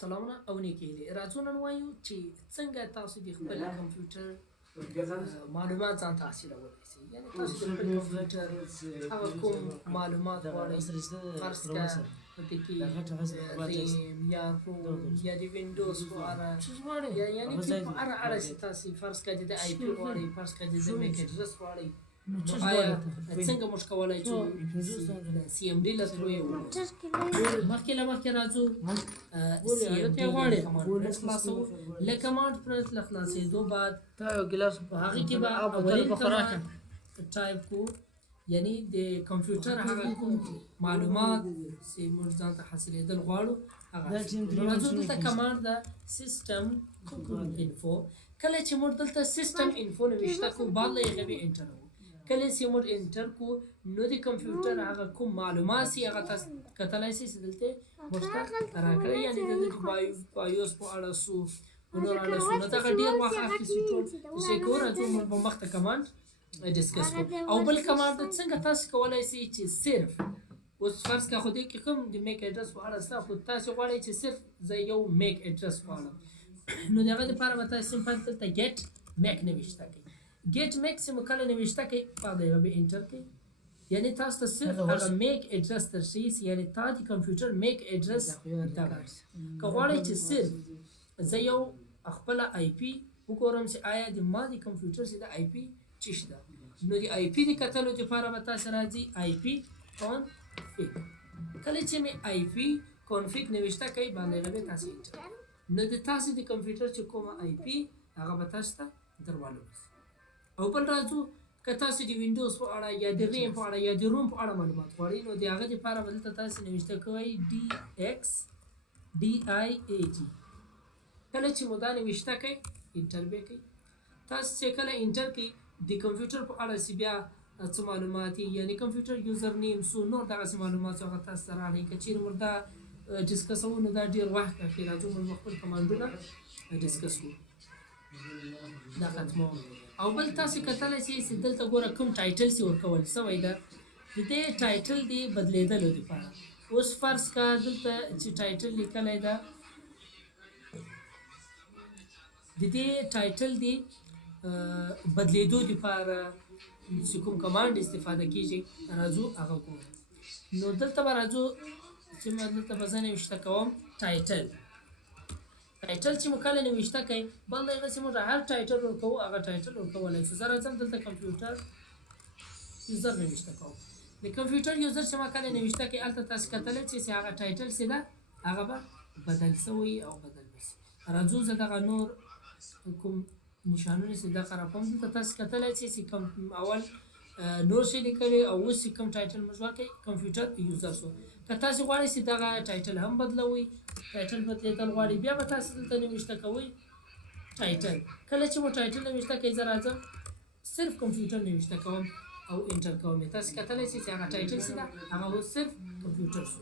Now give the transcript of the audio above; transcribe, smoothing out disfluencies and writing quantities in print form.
سلامونه او نیکې هیلې راځو نن وایو چې څنګه تاسو د خپل کمپیوټر معلومات ځان ته حاصلولی شئ. یعنې تاسو د خپل کمپیوټر هغه کوم معلومات غواړئ، فرض کړه په دې کې ریم یا روم یا د وینډوز په اړه یعنې چې په هر اړه چې تاسې فرض کړه د آی پي غواړئ، فرض کړه د میک اډرس غواړئ، آیا څنګه موږ کولی شو سی ام ډي له ترو یې مخکې له مخکې راځو سی ام ډي کمانډ پرس خلاصو. له کمانډ پرس له خلاصېدو بعد په هغې کې به اولین کمانډ ټایپ کو، یعنی د کمپیوټر هغه کوم معلومات چې موږ ځان ته حاصلېدل غواړو هغه راځو. دلته کمانډ ده سیسټم انفو. کله چې موږ دلته سیسټم انفو نوشته کو بعد له هغې به انټر وو. کله چې موږ انټر کو نو د کمپیوټر هغه کوم معلومات چې هغه تاسو کتلی شئ چې دلته موږ ته راکړی، یعنې د بایوس په اړه سو نور اړه سو نو دغه ډېر وخت اخیستي ټول چې کوو. راځو موږ به مخته کمانډ ډسکس کوو. او بل کمانډ څنګه تاسو کولی شئ چې صرف اوس فرض کړه خو دې کې کوم د میک اډرس په اړه شته، خو تاسو غواړئ چې صرف زه یو میک اډرس غواړم، نو د هغه دپاره به تاسو سمپل دلته ګیټ میک نوشته کوئ. ګیټ میک چې مو کله نوشته کوئ بعد یې به انټر کوئ، یعنې تاسو ته صرف هغه میک اډرس درښیي، یعنې تا د کمپیوټر میک اډرس دغه. که غواړئ چې صرف زه یو خپله آی پي وګورم چې آیا د ما د کمپیوټر چې د آی پي چیش ده، نو د آی پي د کتلو دپاره به تاسو راځي آی پي کانفیګ. کله چې مې آی پي کانفیګ نوشته کوئ باندې هغه به تاسو انټر، نو د تاسو د کمپیوټر چې کومه آی پي هغه به تاسو ته در معلومه شي. او بل راځو که تاسو د وینډوز په اړه یا د ریم په اړه یا د روم په اړه معلومات غواړئ، نو د هغه دپاره به دلته تاسو نوشته کوئ DXDIAG. کله چې مو دا نوشته کوئ انټر به کوئ. تاسو چې کله انټر کوئ د کمپیوټر په اړه چې بیا څه معلومات یعنې کمپیوټر یوزر نیم سو نور دغسې معلومات هغه تاسو ته راغلي. که چیرې موږ دا ډسکسوو نو دا ډېر وخت کوي. راځو موږ خپل کمانډونه ډسکس کړو. دا ختموم. او بل تاسو کتلی شئ چې دلته ګوره کوم ټایټل چې ورکول شوی ده، د دې ټایټل د بدلېدلو دپاره اوس فرض کړه دلته چې ټایټل لیکلی ده، د دې ټایټل د بدلېدو دپاره چې کوم کمانډ استفاده کېږي راځو هغه ګورو. نو دلته به راځو چې دلته به زه نوشته کوم ټایټل. ټایټل چې مو کله نوشته کوئ بل د هغه چې موږ هر ټایټل ورکوو هغه ټایټل ورکولی شو. زه راځم دلته کمپیوټر یوزر نوشته کوم. د کمپیوټر یوزر چې ما کله نوشته کوئ هلته تاسو کتلی چې هغه ټایټل چې ده هغه به بدل شوی او بدل به شي. راځو زه دغه نور کوم نشانونه چې دغه راکوم. دلته تاسو کتلی چې کوم اول نور شی لیکلی او اوس چې کوم ټایټل موږ ورکوئ کمپیوټر یوزر شو. که تاسو غواړئ چې دغه ټایټل هم بدلوئ، ټایټل بدلېدل غواړئ، بیا به تاسو دلته نوشته کوئ ټایټل. کله چې مو ټایټل نوشته کوئ زه راځم صرف کمپیوټر نوشته کوم او انټر کوم. تاسو کتلی چې هغه ټایټل چې ده هغه اوس صرف کمپیوټر شو.